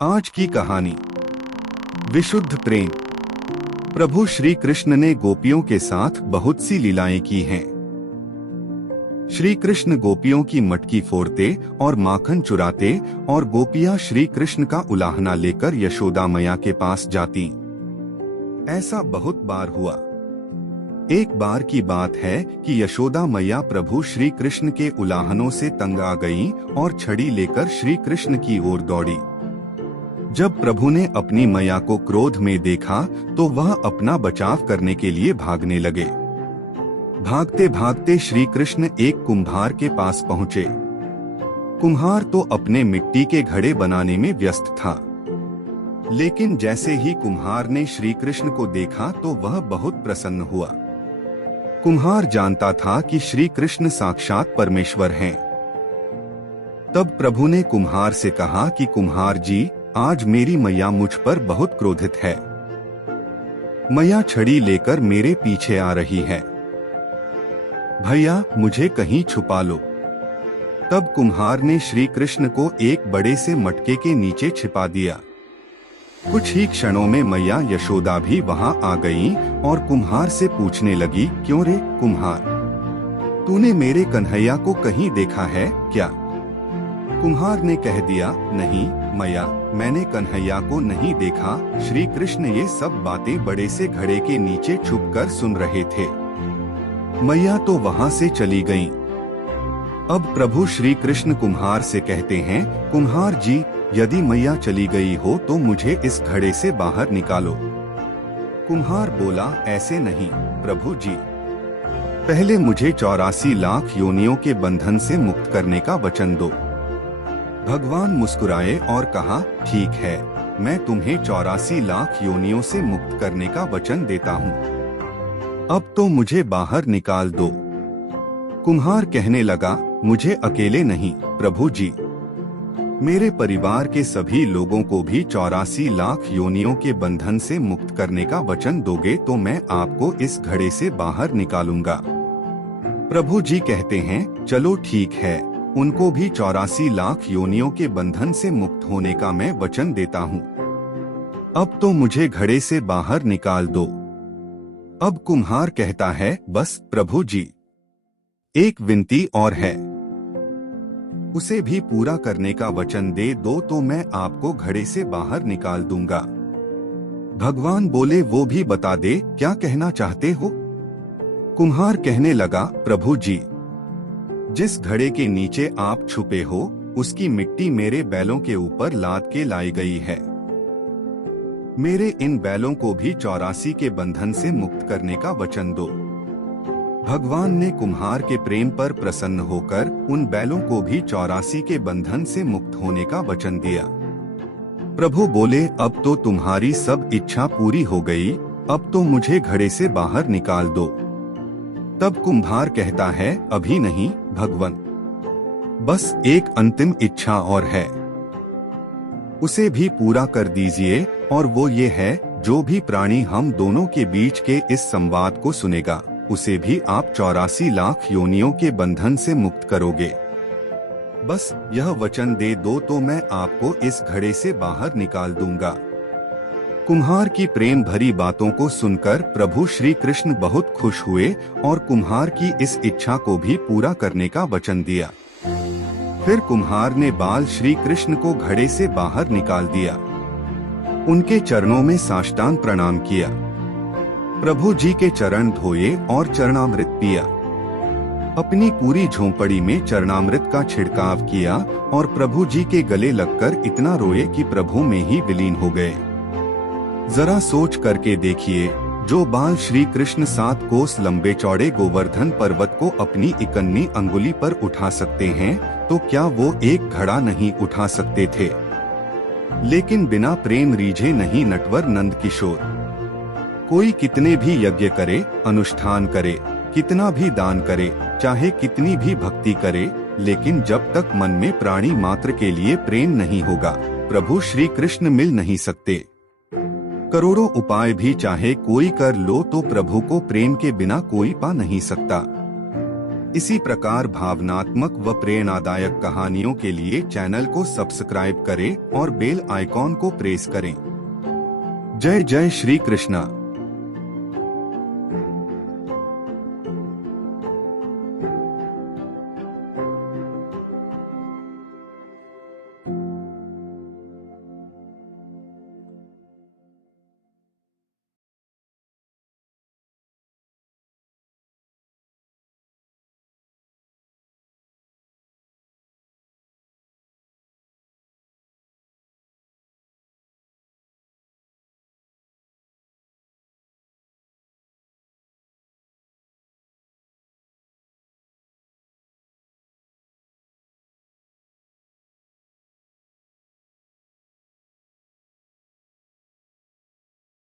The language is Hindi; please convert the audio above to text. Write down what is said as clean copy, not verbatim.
आज की कहानी विशुद्ध प्रेम। प्रभु श्री कृष्ण ने गोपियों के साथ बहुत सी लीलाएं की हैं। श्री कृष्ण गोपियों की मटकी फोड़ते और माखन चुराते और गोपियां श्री कृष्ण का उलाहना लेकर यशोदा मैया के पास जाती। ऐसा बहुत बार हुआ। एक बार की बात है कि यशोदा मैया प्रभु श्री कृष्ण के उलाहनों से तंग आ गईं और छड़ी लेकर श्री कृष्ण की ओर दौड़ी। जब प्रभु ने अपनी मैया को क्रोध में देखा तो वह अपना बचाव करने के लिए भागने लगे। भागते भागते श्री कृष्ण एक कुम्हार के पास पहुँचे। कुम्हार तो अपने मिट्टी के घड़े बनाने में व्यस्त था, लेकिन जैसे ही कुम्हार ने श्री कृष्ण को देखा तो वह बहुत प्रसन्न हुआ। कुम्हार जानता था कि श्री कृष्ण साक्षात परमेश्वर हैं। तब प्रभु ने कुम्हार से कहा कि कुम्हार जी, आज मेरी मैया मुझ पर बहुत क्रोधित है। मैया छड़ी लेकर मेरे पीछे आ रही है। भैया, मुझे कहीं छुपा लो। तब कुम्हार ने श्री कृष्ण को एक बड़े से मटके के नीचे छिपा दिया। कुछ ही क्षणों में मैया यशोदा भी वहां आ गईं और कुम्हार से पूछने लगी, क्यों रे कुम्हार, तूने मेरे कन्हैया को कहीं देखा है क्या? कुम्हार ने कह दिया, नहीं मैया, मैंने कन्हैया को नहीं देखा। श्री कृष्ण ये सब बातें बड़े से घड़े के नीचे छुपकर सुन रहे थे। मैया तो वहां से चली गईं। अब प्रभु श्री कृष्ण कुम्हार से कहते हैं, कुम्हार जी, यदि मैया चली गई हो तो मुझे इस घड़े से बाहर निकालो। कुम्हार बोला, ऐसे नहीं प्रभु जी, पहले मुझे 84 लाख योनियों के बंधन से मुक्त करने का वचन दो। भगवान मुस्कुराए और कहा, ठीक है, मैं तुम्हें 84 लाख योनियों से मुक्त करने का वचन देता हूँ। अब तो मुझे बाहर निकाल दो। कुम्हार कहने लगा, मुझे अकेले नहीं प्रभु जी, मेरे परिवार के सभी लोगों को भी 84 लाख योनियों के बंधन से मुक्त करने का वचन दोगे तो मैं आपको इस घड़े से बाहर निकालूंगा। प्रभु जी कहते हैं, चलो ठीक है, उनको भी 84 लाख योनियों के बंधन से मुक्त होने का मैं वचन देता हूँ। अब तो मुझे घड़े से बाहर निकाल दो। अब कुम्हार कहता है, बस प्रभु जी, एक विनती और है, उसे भी पूरा करने का वचन दे दो तो मैं आपको घड़े से बाहर निकाल दूंगा। भगवान बोले, वो भी बता दे, क्या कहना चाहते हो? कुम्हार कहने लगा, प्रभु जी, जिस घड़े के नीचे आप छुपे हो उसकी मिट्टी मेरे बैलों के ऊपर लाद के लाई गई है। मेरे इन बैलों को भी 84 के बंधन से मुक्त करने का वचन दो। भगवान ने कुम्हार के प्रेम पर प्रसन्न होकर उन बैलों को भी 84 के बंधन से मुक्त होने का वचन दिया। प्रभु बोले, अब तो तुम्हारी सब इच्छा पूरी हो गई, अब तो मुझे घड़े से बाहर निकाल दो। तब कुम्हार कहता है, अभी नहीं भगवान, बस एक अंतिम इच्छा और है, उसे भी पूरा कर दीजिए, और वो ये है, जो भी प्राणी हम दोनों के बीच के इस संवाद को सुनेगा उसे भी आप 84 लाख योनियों के बंधन से मुक्त करोगे। बस यह वचन दे दो तो मैं आपको इस घड़े से बाहर निकाल दूंगा। कुम्हार की प्रेम भरी बातों को सुनकर प्रभु श्री कृष्ण बहुत खुश हुए और कुम्हार की इस इच्छा को भी पूरा करने का वचन दिया। फिर कुम्हार ने बाल श्री कृष्ण को घड़े से बाहर निकाल दिया, उनके चरणों में साष्टांग प्रणाम किया, प्रभु जी के चरण धोए और चरणामृत पिया। अपनी पूरी झोंपड़ी में चरणामृत का छिड़काव किया और प्रभु जी के गले लगकर इतना रोए कि प्रभु में ही विलीन हो गए। जरा सोच करके देखिए, जो बाल श्री कृष्ण 7 कोस लंबे चौड़े गोवर्धन पर्वत को अपनी इकन्नी अंगुली पर उठा सकते हैं, तो क्या वो एक घड़ा नहीं उठा सकते थे? लेकिन बिना प्रेम रीझे नहीं नटवर नंद किशोर। कोई कितने भी यज्ञ करे, अनुष्ठान करे, कितना भी दान करे, चाहे कितनी भी भक्ति करे, लेकिन जब तक मन में प्राणी मात्र के लिए प्रेम नहीं होगा, प्रभु श्री कृष्ण मिल नहीं सकते। करोड़ों उपाय भी चाहे कोई कर लो तो प्रभु को प्रेम के बिना कोई पा नहीं सकता। इसी प्रकार भावनात्मक व प्रेरणादायक कहानियों के लिए चैनल को सब्सक्राइब करें और बेल आइकॉन को प्रेस करें। जय जय श्री कृष्णा।